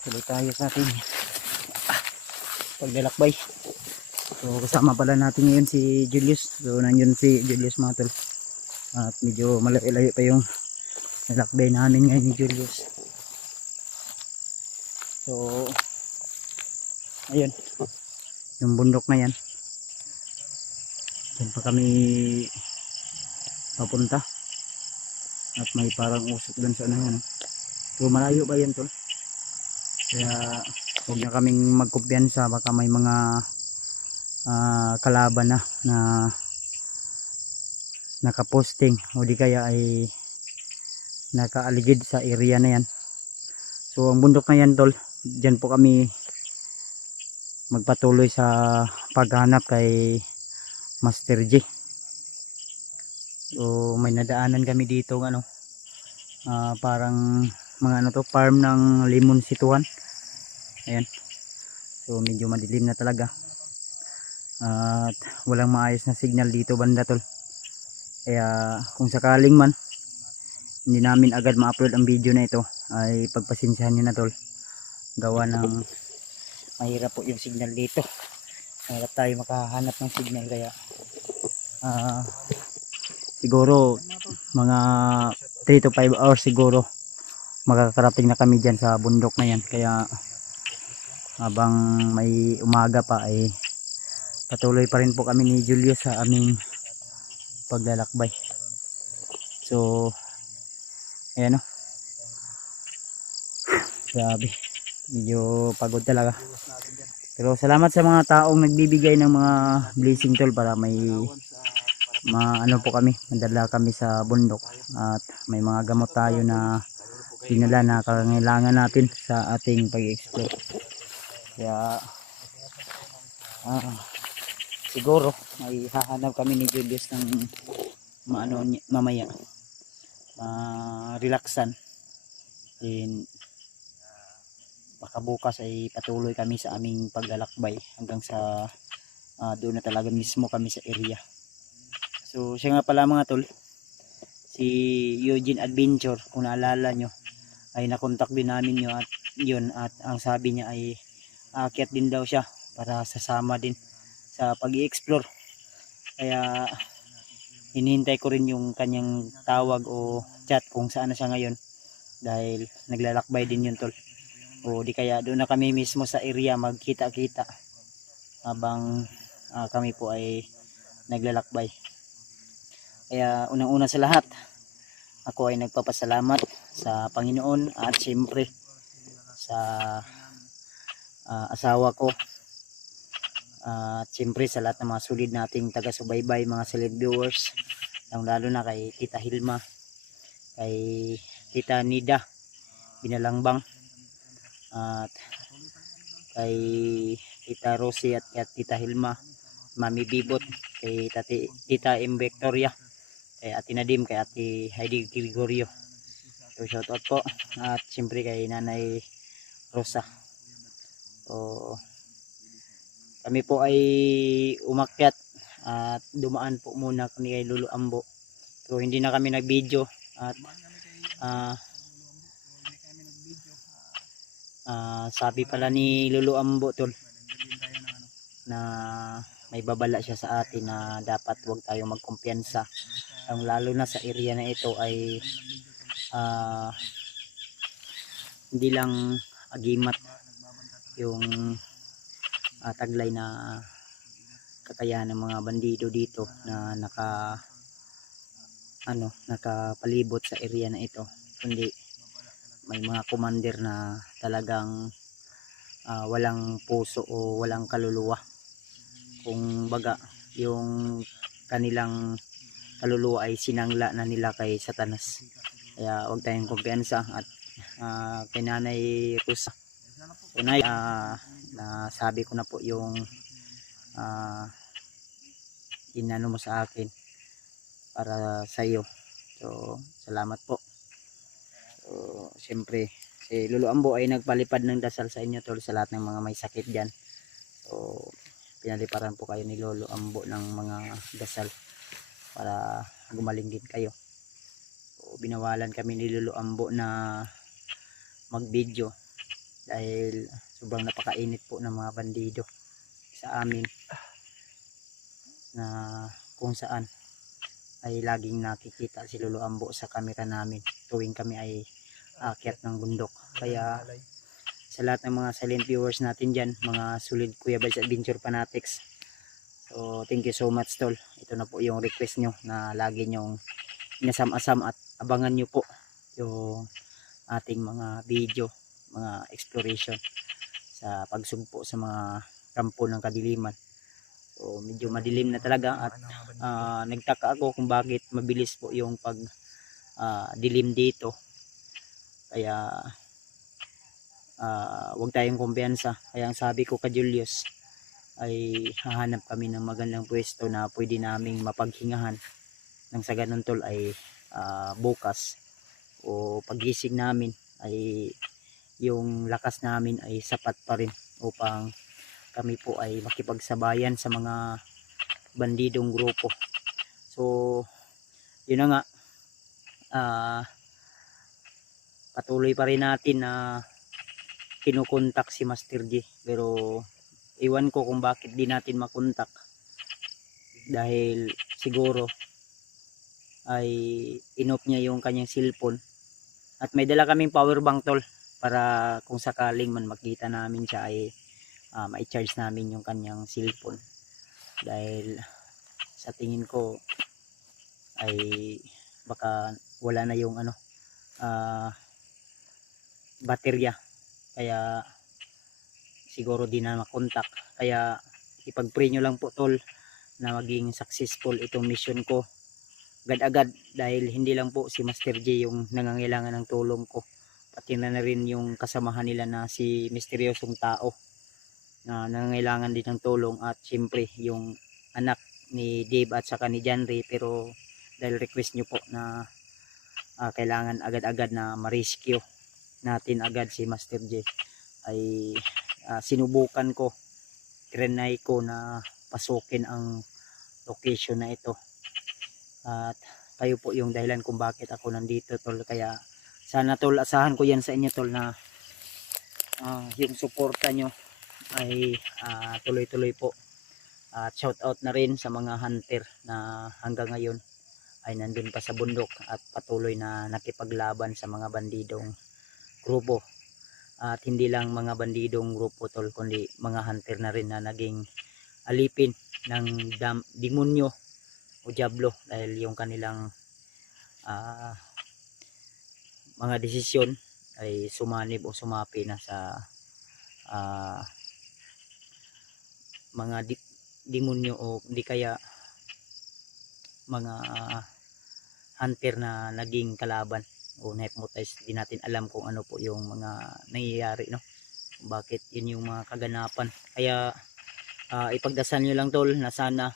tuloy tayo sa ating paglalakbay. So kasama pala natin ngayon si Julius. So nandiyan si Julius mga tol. At medyo malayo pa yung nalakbay namin ngayon ni Julius. So ayun, yung bundok na yan, dyan pa kami papunta. At may parang usok dun sa ano yan. So malayo pa yan tol. Kaya huwag na kaming magkumpiyansa, baka may mga kalaban na nakaposting o di kaya ay nakaaligid sa area na yan. So ang bundok na yan tol, dyan po kami magpatuloy sa paghanap kay Master J. So may nadaanan kami dito ano, parang mga ano to, farm ng limon situan. Ayan, so medyo madilim na talaga at walang maayos na signal dito banda tol. Kaya kung sakaling man hindi namin agad ma-upload ang video na ito, ay pagpasensyahan nyo na tol. Gawa ng mahirap po yung signal dito, mahirap tayo makahanap ng signal. Kaya siguro mga 3 to 5 hours siguro makakarating na kami dyan sa bundok na yan. Kaya habang may umaga pa ay patuloy pa rin po kami ni Julius sa aming paglalakbay. So ayan o, grabe, medyo pagod talaga. Pero salamat sa mga taong nagbibigay ng mga blessing tol para may ano po kami, madala kami sa bundok at may mga gamot tayo na dinala na kailangan natin sa ating pag-explore. Kaya siguro may hahanap kami ni Julius ng maano mamaya, relaxan. Then baka bukas ay patuloy kami sa aming paglalakbay hanggang sa doon na talaga mismo kami sa area. So siya nga pala mga tol, si Eugene Adventure, kung naalala nyo ay nakontak din namin nyo at yun, at ang sabi niya ay aakyat din daw siya para sasama din sa pag-i-explore. Kaya hinihintay ko rin yung kanyang tawag o chat kung saan na siya ngayon, dahil naglalakbay din yun tol. O di kaya doon na kami mismo sa area magkita-kita habang kami po ay naglalakbay. Kaya unang-una sa lahat, ako ay nagpapasalamat sa Panginoon at siyempre sa asawa ko at siyempre sa lahat ng mga solid nating taga-subaybay, mga silent viewers, lalo na kay Tita Hilma, kay Tita Nida Binalangbang, at kay Tita Rosie at Tita Hilma, Mami Bibot, kay Tita M. Victoria, kay Ate Nadim, kay Ate Heidi Gregorio. So shoutout po, at siyempre kay Nanay Rosa. So kami po ay umakyat at dumaan po muna kami kay Lolo Ambo, pero hindi na kami nag-video. At sabi pala ni Lolo Ambo tol na may babala siya sa atin na dapat huwag tayo magkumpiyansa, lalo na sa area na ito ay hindi lang agimat yung taglay na kakayahan ng mga bandido dito na nakapalibot sa area na ito, kundi may mga commander na talagang walang puso o walang kaluluwa. Kung baga yung kanilang kaluluwa ay sinangla na nila kay Satanas. Kaya huwag tayong kumpiyansa. At kay Nanay Rosa, Unay, nasabi ko na po yung inano mo sa akin para sa iyo. So salamat po. So siyempre si Lolo Ambo ay nagpalipad ng dasal sa inyo tol, sa lahat ng mga may sakit dyan. So pinaliparan po kayo ni Lolo Ambo ng mga dasal para gumaling din kayo. So binawalan kami ni Lolo Ambo na mag video dahil sobrang napakainit po ng mga bandido sa amin, na kung saan ay laging nakikita si Lolo Ambo sa camera namin tuwing kami ay aakyat ng bundok. Kaya sa lahat ng mga silent viewers natin dyan, mga solid Kuya Bads Adventure Fanatics, so thank you so much tol. Ito na po yung request nyo na lagi nyong inasam-asam at abangan nyo po yung ating mga video, mga exploration sa pagsugpo sa mga kampo ng kadiliman. So medyo madilim na talaga at nagtaka ako kung bakit mabilis po yung pag dilim dito. Kaya huwag tayong kumpiyansa. Kaya ang sabi ko kay Julius ay hahanap kami ng magandang pwesto na pwede naming mapaghingahan nang sa ganun tol ay bukas o pagising namin ay yung lakas namin ay sapat pa rin upang kami po ay makipagsabayan sa mga bandidong grupo. So yun na nga, patuloy pa rin natin na kinukontak si Master J, pero iwan ko kung bakit di natin makontak, dahil siguro ay inop niya yung kanyang cellphone. At may dala kaming power bank tol, para kung sakaling man makita namin siya ay ma-charge namin yung kanyang cellphone, dahil sa tingin ko ay baka wala na yung baterya, kaya siguro di na makontak. Kaya ipag-pray nyo lang po tol na maging successful itong mission ko agad-agad, dahil hindi lang po si Master J yung nangangailangan ng tulong ko, pati na rin yung kasamahan nila na si misteryosong tao na nangangailangan din ng tulong, at syempre yung anak ni Dave at saka ni John Ray. Pero dahil request nyo po na kailangan agad-agad na ma-rescue natin agad si Master J, ay sinubukan ko, trinay ko na pasukin ang location na ito. At kayo po yung dahilan kung bakit ako nandito tol. Kaya sana tol, asahan ko yan sa inyo tol, na yung suporta nyo ay tuloy-tuloy po. At shout out na rin sa mga hunter na hanggang ngayon ay nandun pa sa bundok at patuloy na nakipaglaban sa mga bandidong grupo. At hindi lang mga bandidong grupo tol, kundi mga hunter na rin na naging alipin ng demonyo o diablo, dahil yung kanilang mga desisyon ay sumanib o sumapi na sa mga demonyo o di kaya mga hunter na naging kalaban o na-hypnotize. Di natin alam kung ano po yung mga nangyayari, no? Bakit yun yung mga kaganapan. Kaya ipagdasal nyo lang tol na sana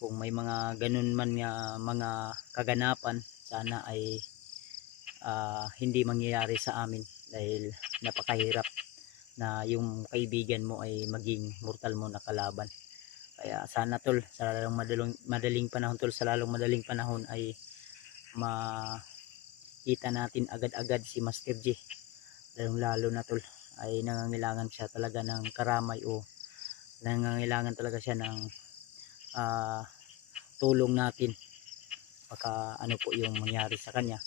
kung may mga ganun man nga mga kaganapan, sana ay hindi mangyayari sa amin, dahil napakahirap na yung kaibigan mo ay maging mortal mo na kalaban. Kaya sana tol, sa lalong madaling panahon tol, sa lalong madaling panahon ay makita natin agad-agad si Master J. Lalong lalo na tol ay nangangailangan siya talaga ng karamay, o nangangailangan talaga siya ng tulong natin. Baka ano po yung mangyari sa kanya,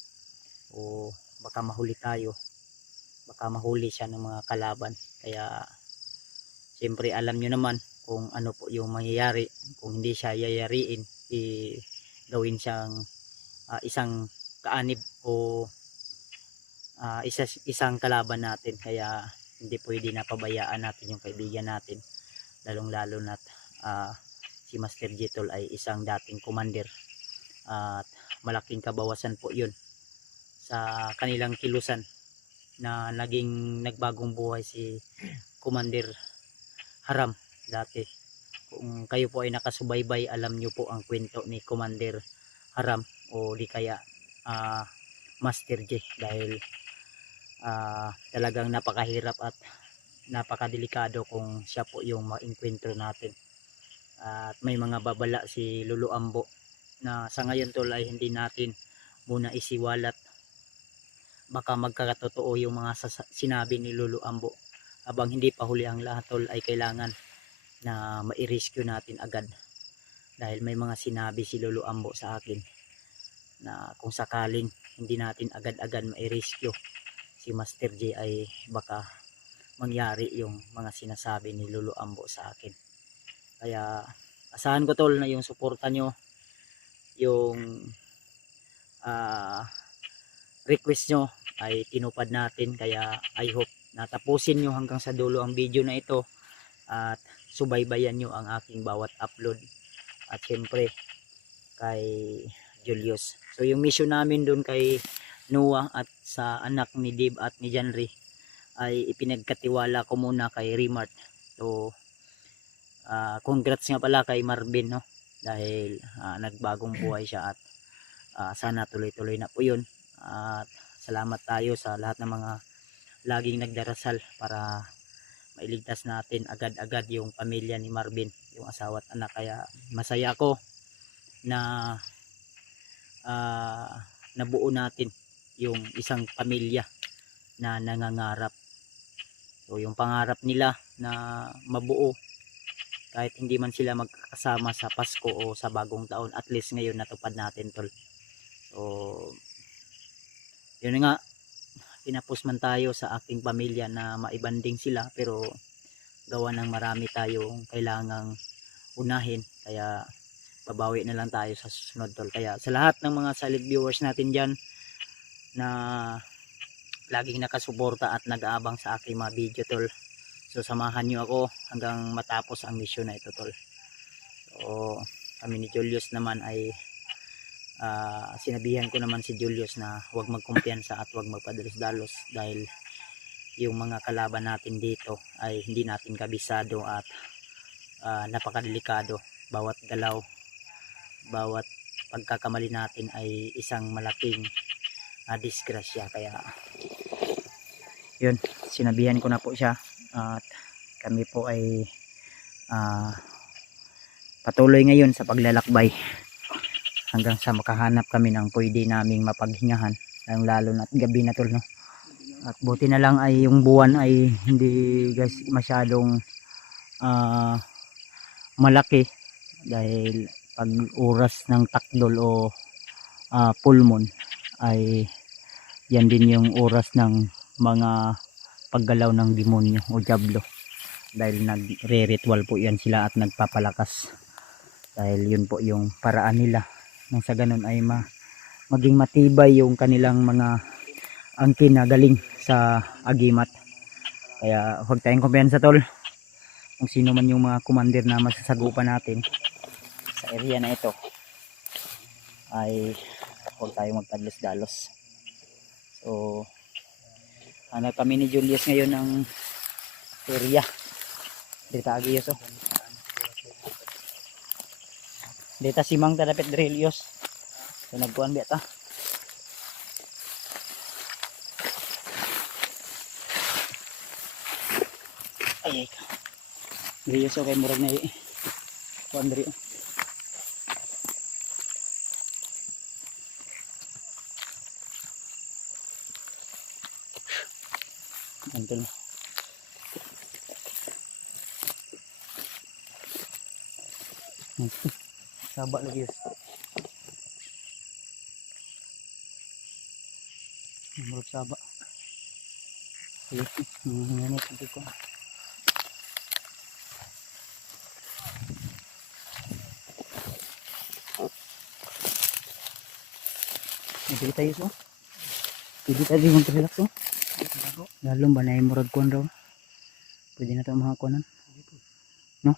o baka mahuli tayo, baka mahuli siya ng mga kalaban. Kaya siyempre alam nyo naman kung ano po yung mangyayari kung hindi siya yayariin, gawin siyang isang kaanib o isang kalaban natin. Kaya hindi pwede na pabayaan natin yung kaibigan natin, lalong lalo na si Master J tol ay isang dating commander, at malaking kabawasan po yun sa kanilang kilusan na naging nagbagong buhay si Commander Haram dati. Kung kayo po ay nakasubaybay, alam nyo po ang kwento ni Commander Haram o di kaya Master J, dahil talagang napakahirap at napakadelikado kung siya po yung ma-encuentro natin. At may mga babala si Lolo Ambo na sa ngayon tol ay hindi natin muna isiwalat, baka magkakatotoo yung mga sinabi ni Lolo Ambo. Habang hindi pa huli ang lahat tol, ay kailangan na mai-rescue natin agad. Dahil may mga sinabi si Lolo Ambo sa akin na kung sakaling hindi natin agad-agad mai-rescue si Master J, ay baka mangyari yung mga sinasabi ni Lolo Ambo sa akin. Kaya asahan ko tol na yung suporta nyo, yung request nyo ay tinupad natin. Kaya I hope na tapusin nyo hanggang sa dulo ang video na ito at subaybayan nyo ang aking bawat upload. At syempre kay Julius. So yung mission namin doon kay Noah at sa anak ni Dave at ni Janry ay ipinagkatiwala ko muna kay Remart. So congrats nga pala kay Marvin, no, dahil nagbagong buhay siya at sana tuloy-tuloy na po yun. At salamat tayo sa lahat ng mga laging nagdarasal para mailigtas natin agad-agad yung pamilya ni Marvin, yung asawa at anak. Kaya masaya ako na nabuo natin yung isang pamilya na nangangarap. So yung pangarap nila na mabuo, kahit hindi man sila magkakasama sa Pasko o sa bagong taon, at least ngayon natupad natin tol. So yun nga, pinapos man tayo sa aking pamilya na maibanding sila, pero gawa ng marami tayong kailangang unahin, kaya babawi na lang tayo sa susunod tol. Kaya sa lahat ng mga solid viewers natin dyan na laging nakasuporta at nag-aabang sa aking mga video tol, so samahan nyo ako hanggang matapos ang mission na ito tol. So kami ni Julius naman ay sinabihan ko naman si Julius na huwag magkumpiyansa at huwag magpadalos-dalos, dahil yung mga kalaban natin dito ay hindi natin kabisado at napakadelikado. Bawat galaw, bawat pagkakamali natin ay isang malaking disgrasya. Kaya yun, sinabihan ko na po siya at kami po ay patuloy ngayon sa paglalakbay hanggang sa makahanap kami ng pwede naming mapaghingahan, lalo na gabi na tol, no? At buti na lang ay yung buwan ay hindi guys masyadong malaki, dahil pag oras ng takdol o full moon ay yan din yung oras ng mga paggalaw ng demonyo o diablo, dahil nagre-ritual po yan sila at nagpapalakas, dahil yun po yung paraan nila nang sa ganun ay maging matibay yung kanilang mga angkin na galing sa agimat. Kaya huwag tayong kumpiyansa tol, kung sino man yung mga commander na masasagupan natin sa area na ito ay huwag tayong magpadalos-dalos. So hanap kami ni Julius ngayon ng area dito agiyos, oh. Dita simang talapit Drelios. So nagkuhan biya ta. Ay ka. Drelios okay murag na kuhan diri. Antol. Saba lagi yun. Murag saba. Ayun. Nganit ito ko. Pwede tayo so. Pwede tayo mag-relax so. Lalong ba na yung murag kuhan raw. Pwede na ito mga kuhanan. No?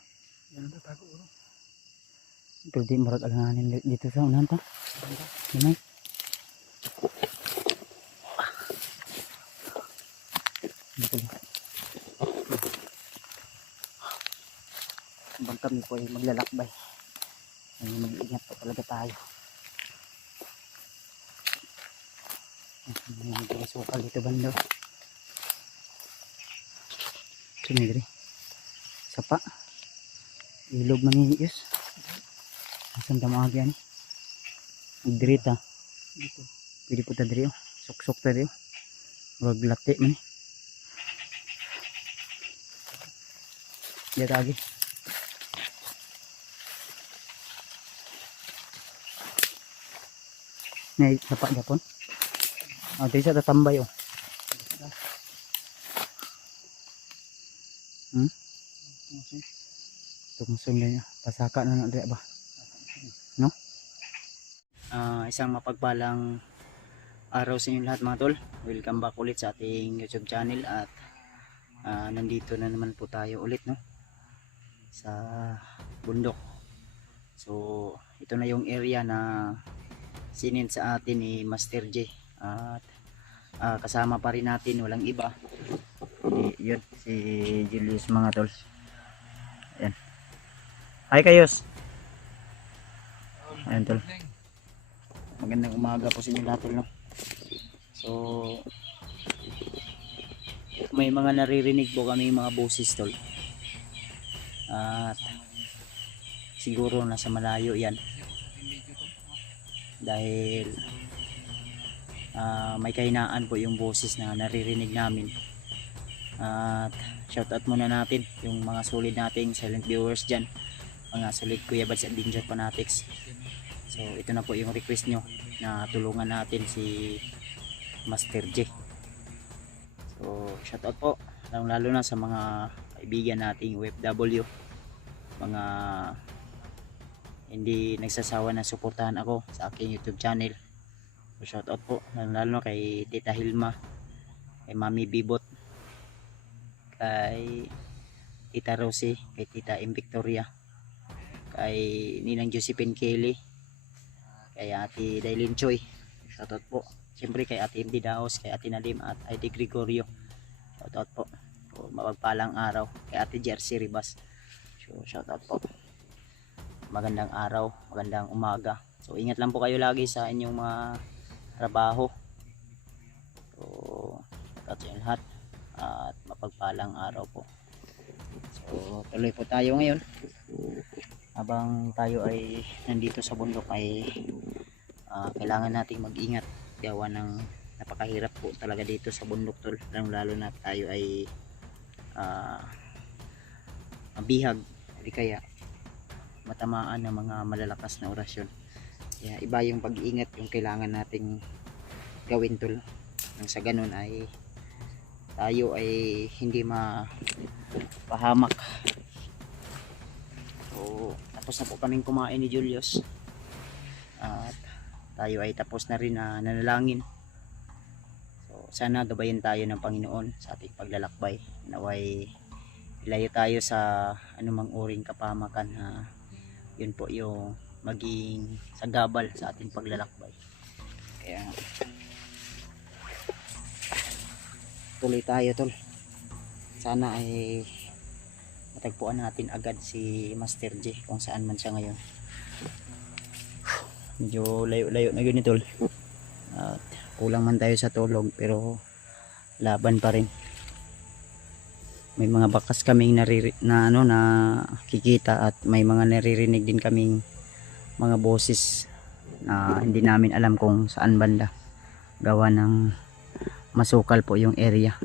Pwede murag alanganin dito sa unahan ta. Gimay. Habang kami po ay maglalakbay, ay mag-iingat po talaga tayo. May sukal dito banda. Sumigri. Sapa. Ilog maniyos. Asan ta mga yan? Magdirita. Pwede po ta diri. Sok-sok ta diri. Wag lati man. Diya tagi. Ngay dapat gapon. Dito sa tatambay oh. Tungsun niya. Pasaka na na ba? No? Isang mapagpalang araw sa inyo lahat mga tol. Welcome back ulit sa ating YouTube channel at nandito na naman po tayo ulit no sa bundok. So ito na yung area na sinin sa atin ni Master J at kasama pa rin natin walang iba yun si Julius mga tol. Ayan. Hi Kayos. Ayan tol. Magandang umaga po sa inyo lahat tol no. So may mga naririnig po kami mga boses tol. At siguro nasa malayo yan. Dahil may kahinaan po yung boses na naririnig namin. At shoutout muna natin yung mga solid nating silent viewers dyan, mga solid Kuya Bads and Danger Fanatics. So ito na po yung request nyo na tulungan natin si Master J. So shoutout po lalo na sa mga kaibigan nating OFW, mga hindi nagsasawa na suportahan ako sa aking YouTube channel. So shoutout po lalo kay Tita Hilma, kay Mami Bibot, kay Tita Rosie, kay Tita M. Victoria, kay Ninang Josephine Kelly, kay Ate Dailin Choy. Shoutout po. Siyempre kay Ate MD Daos, kay Ate Nalim at Ate Gregorio. Shoutout po. So, mapagpalang araw. Kay Ate Jersey Ribas. So shoutout po. Magandang araw, magandang umaga. So ingat lang po kayo lagi sa inyong mga trabaho. So shoutout sa lahat at mapagpalang araw po. So tuloy po tayo ngayon. Habang tayo ay nandito sa bundok ay kailangan nating mag-ingat gawa ng napakahirap po talaga dito sa bundok tol, lalo na tayo ay mabihag o kaya matamaan ng mga malalakas na orasyon. Kaya iba yung pag-iingat yung kailangan nating gawin tol, nang sa ganun ay tayo ay hindi mapahamak. So tapos na po kaming kumain ni Julius at tayo ay tapos na rin na nanalangin. So sana gabayan tayo ng Panginoon sa ating paglalakbay, naway ilayo tayo sa anumang uring kapahamakan na yun po yung maging sagabal sa ating paglalakbay. Kaya tuloy tayo tol. Sana ay matagpuan natin agad si Master J kung saan man siya ngayon. Medyo layo-layo na yun tol. At kulang man tayo sa tulog pero laban pa rin. May mga bakas kaming nakikita at may mga naririnig din kaming mga boses na hindi namin alam kung saan banda. Gawa ng masukal po yung area.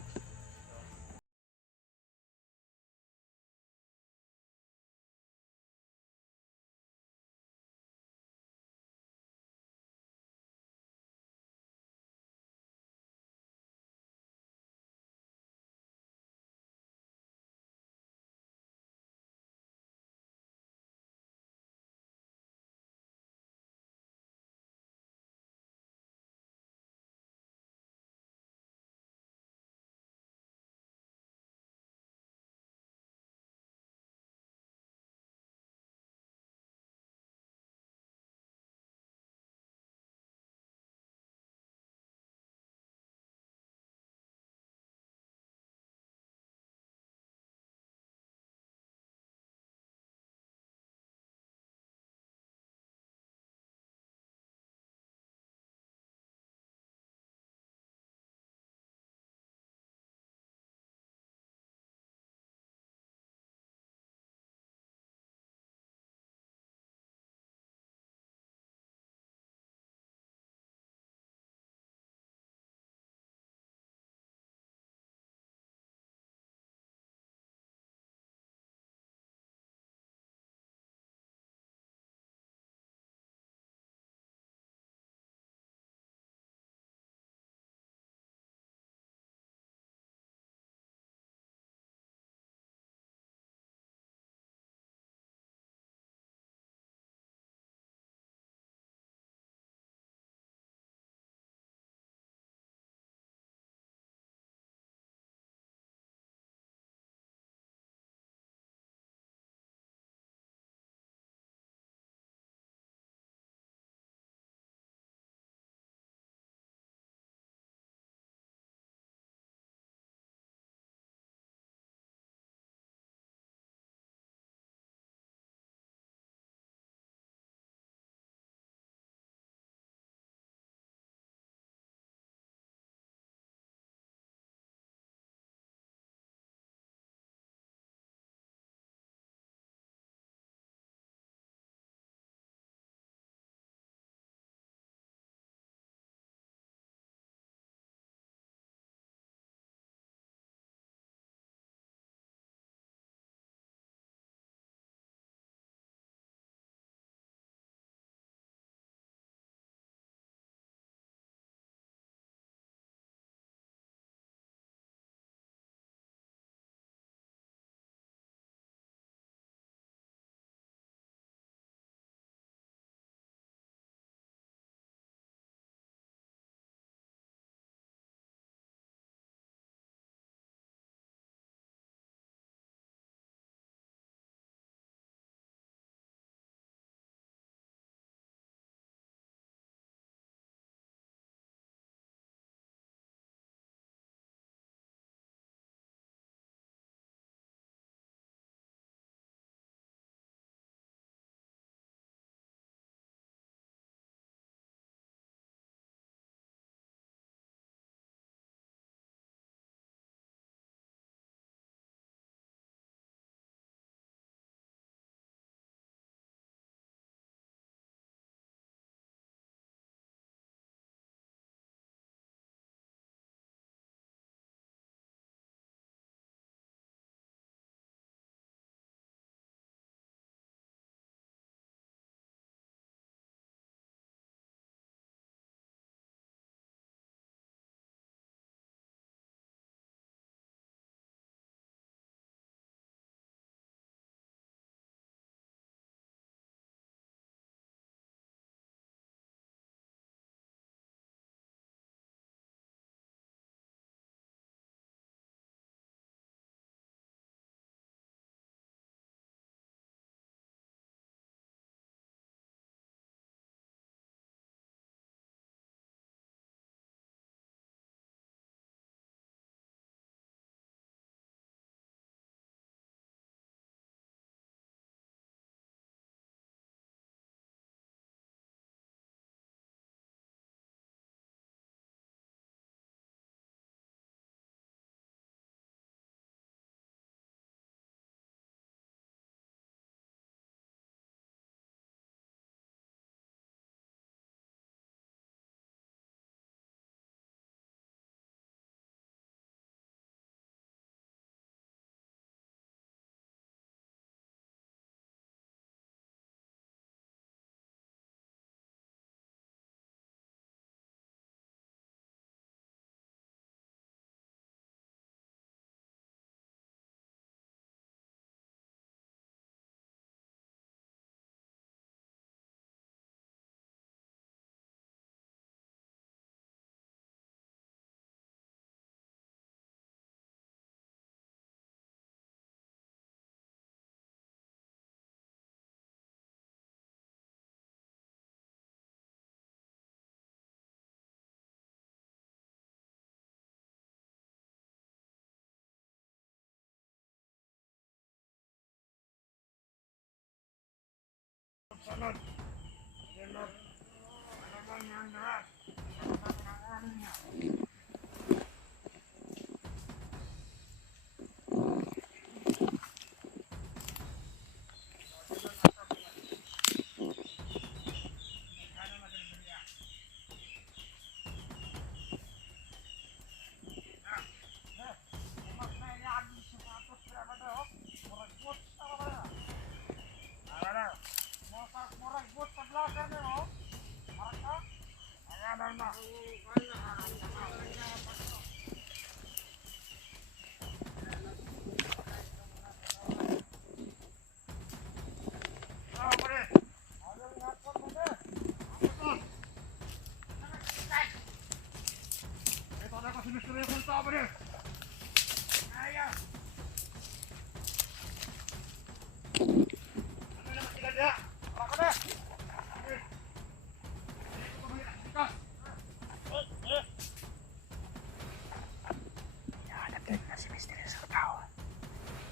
Hanap din na si Misteryoso Tao.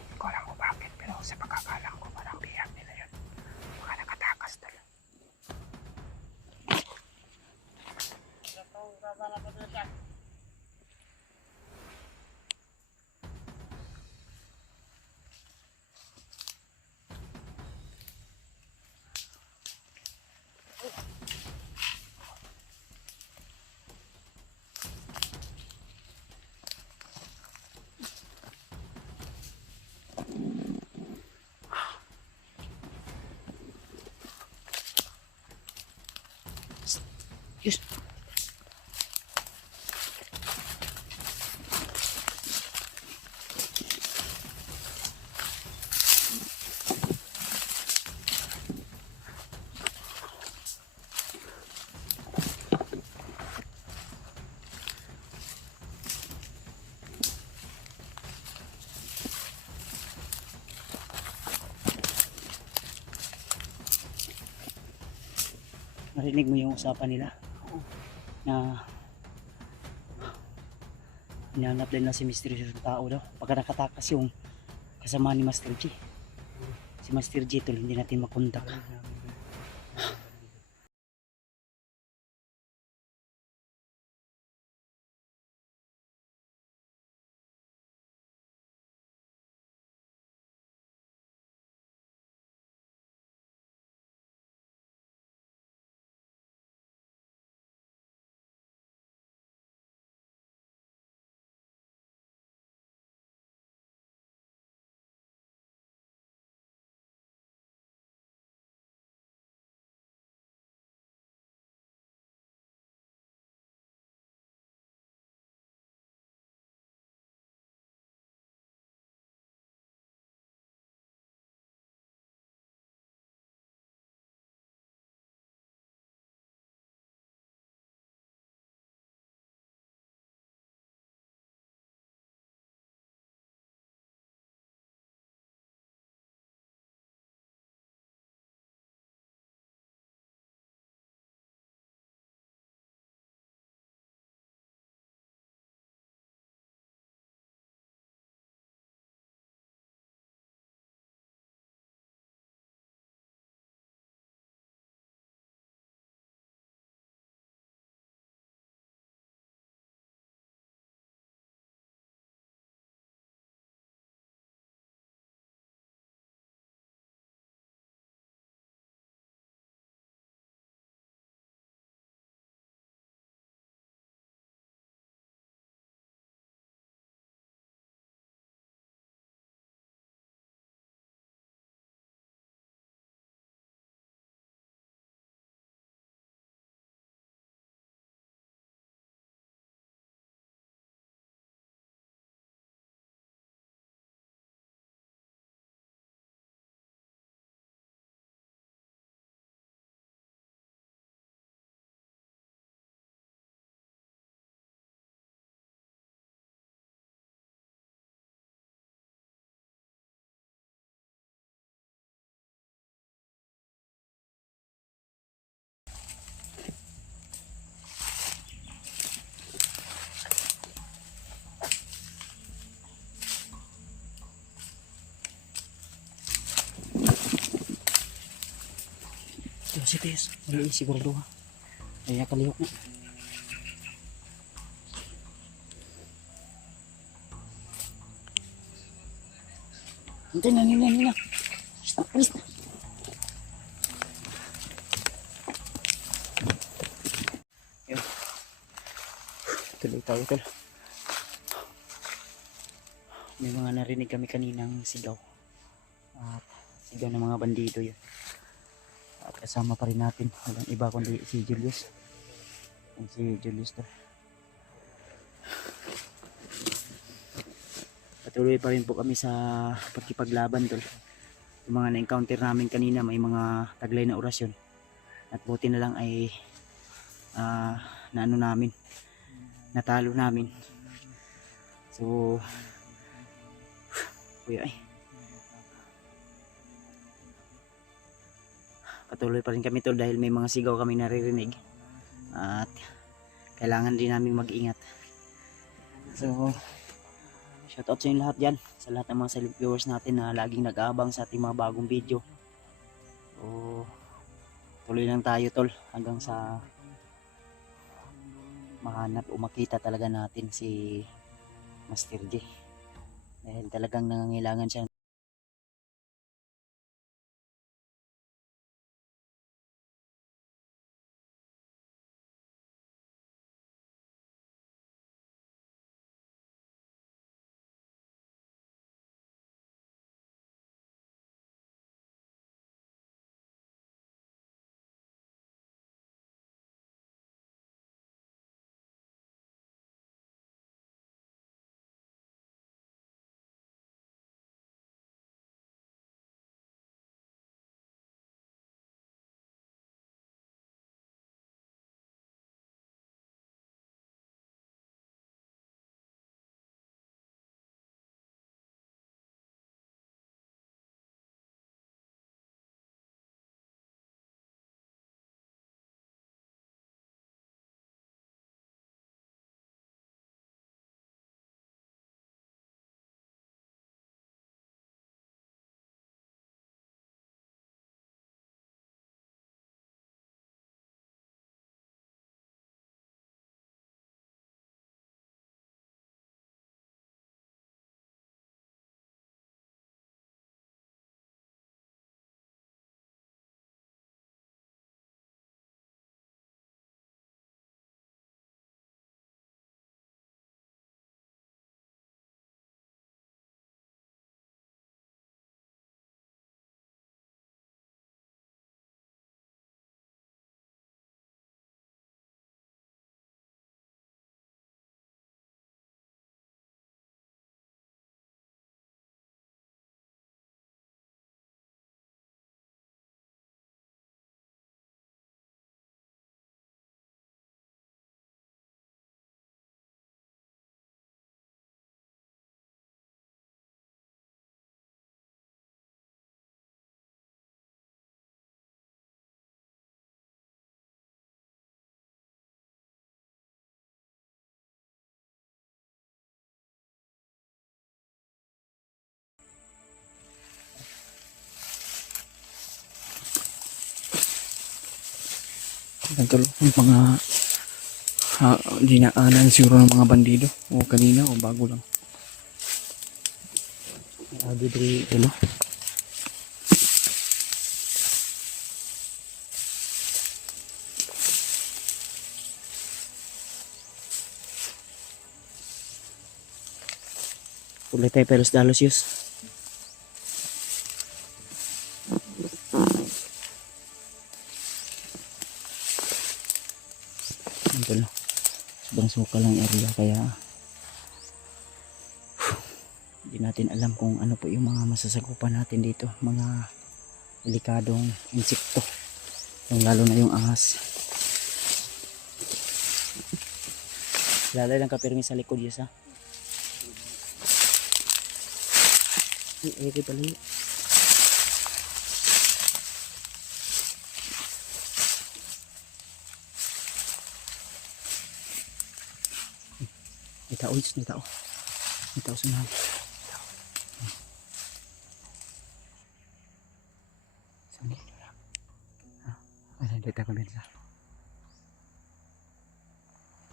Hindi ko alam kung bakit, pero sa pagkakalang ko parang bihag nila yun. Mga nakatakas talaga. Yes. Narinig mo yung usapan nila na hinahanap din na si Misteryoso Tao daw pagka nakatakas yung kasama ni Master G. Si Master G tol, hindi natin makontak. si Tess. Mali siguro ha. Ay nakalihok na. Hintay na nila. Stop, please na. Yun. Tuloy tayo tol. May mga narinig kami kaninang sigaw. At sigaw ng mga bandido yun. At kasama pa rin natin. Walang iba kundi si Julius. Yan si Julius to. Patuloy pa rin po kami sa pagkipaglaban tol. Yung mga na-encounter namin kanina may mga taglay na orasyon. At buti na lang ay naano namin. Natalo namin. So kuya ay. Patuloy pa rin kami tol dahil may mga sigaw kami naririnig. At kailangan din namin mag-ingat. So shoutout sa inyo lahat dyan, sa lahat ng mga silent viewers natin na laging nag-aabang sa ating mga bagong video. So, tuloy lang tayo tol hanggang sa mahanap o makita talaga natin si Master J. Dahil talagang nangangailangan siya. Tol, yung mga dinaanan siguro ng mga bandido o kanina o bago lang. Dito dito. Ulit tayo pelos dalos yus. Ito lang. Sobrang suka lang area kaya hindi natin alam kung ano po yung mga masasagupan natin dito. Mga delikadong insekto. Yung lalo na yung ahas. Lalay lang kapirmi sa likod yus ha. Ay pala yun. May tao yus, may tao. May tao sa namin. Saan dito lang? Nakita ko din sa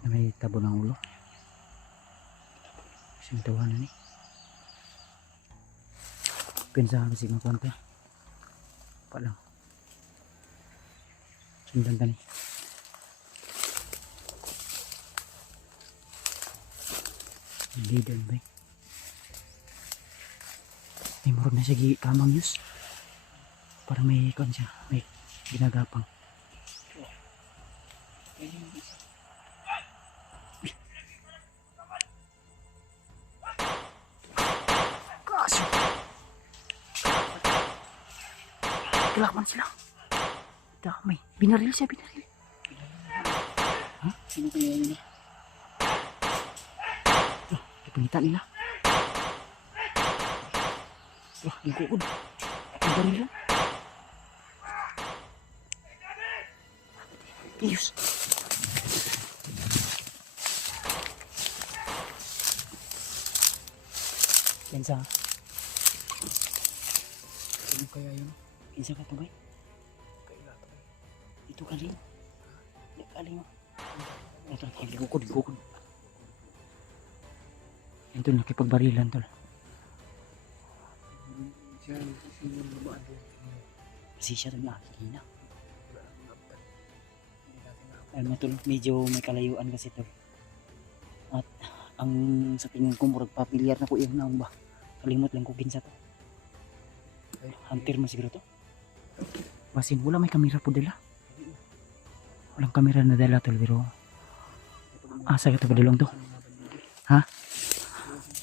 na may tabo ng ulo. Sintawanan ni. Pinsa kasi makwanta. Palang. Sundan tani. Lidan ba? May murag na siya kamang yus. Para may ikon siya. May ginagapang. Kaso. Kilakman sila. Damay. Binaril siya, binaril. Ha? Sino kaya yun eh? Ipangita nila. Wah, ang kukod. Ang baril yan. Iyos. Kinsa. Sino kaya yun? Kinsa ka ito ba? Ito kaling. Kaling. Ito, gukod. Ito, nakipagbarilan to. Kasi siya ito nakikina. Ayun na tol, medyo may kalayuan kasi tol. At ang sa tingin ko murag papilyar na ko yung naong ba. Kalimot lang ko kinsa to. Hunter mo siguro to. Basin wala may kamera po dala. Walang kamera na dala tol pero asa ka padulong to. Ha?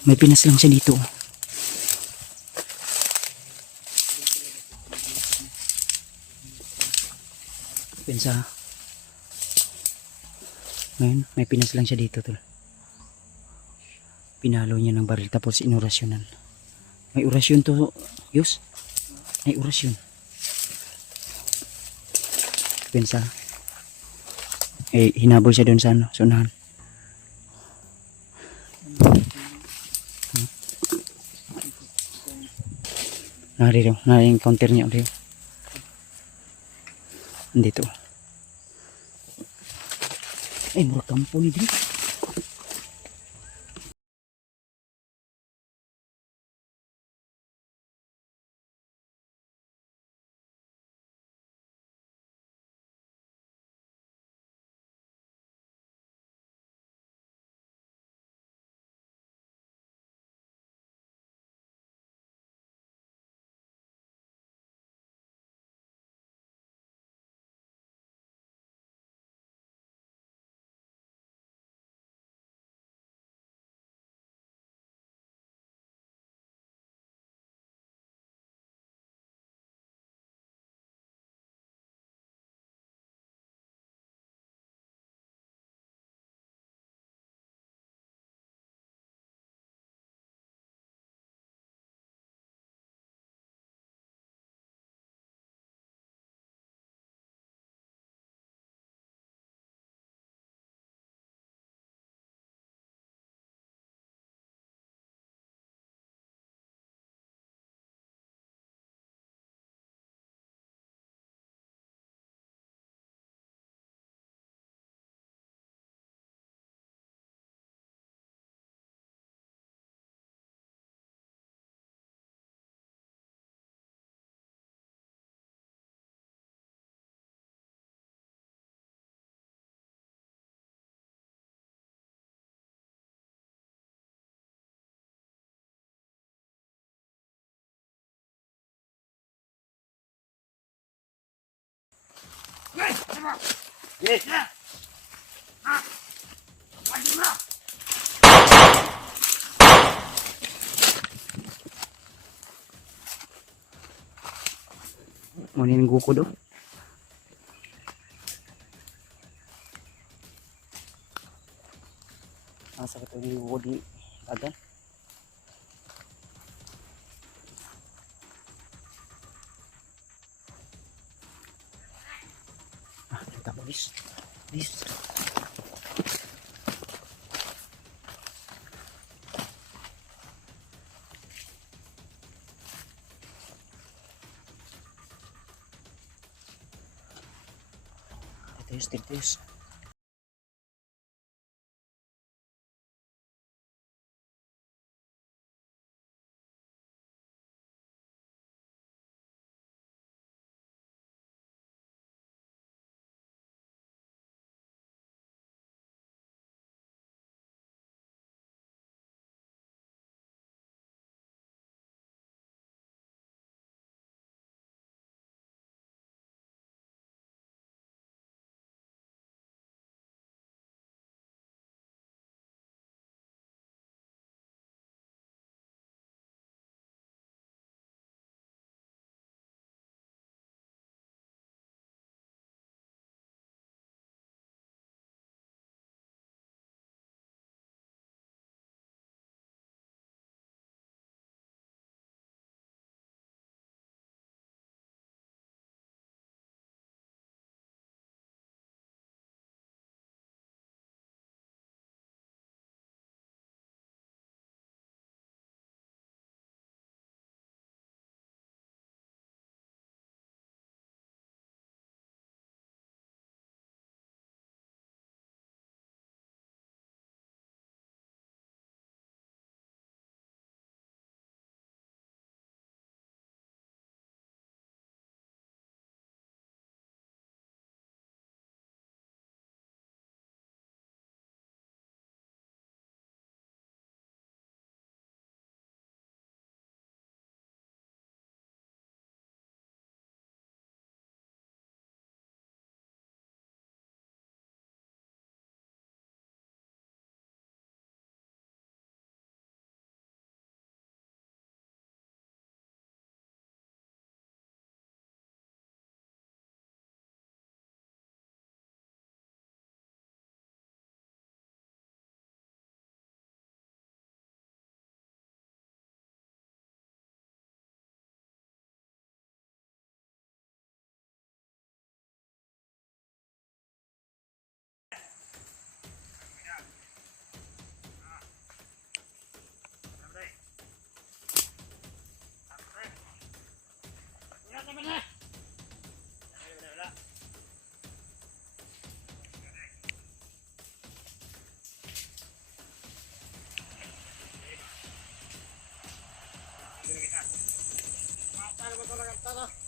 May pinas lang siya dito. Pensa. Ngayon, may pinas lang siya dito tol. Pinalo niya ng baril tapos inorasyonan. May orasyon to, Yus. May orasyon. Pensa. Hinabol siya doon sa ano, sunahan. Na-encounter niya ulit. Dito. Ay, murag kampo ni Dri. Muna yung guko do. Nasa ka ito yung guko di agad. Kita mo bis. Tigtayos. Mata naman ko lang ang tara.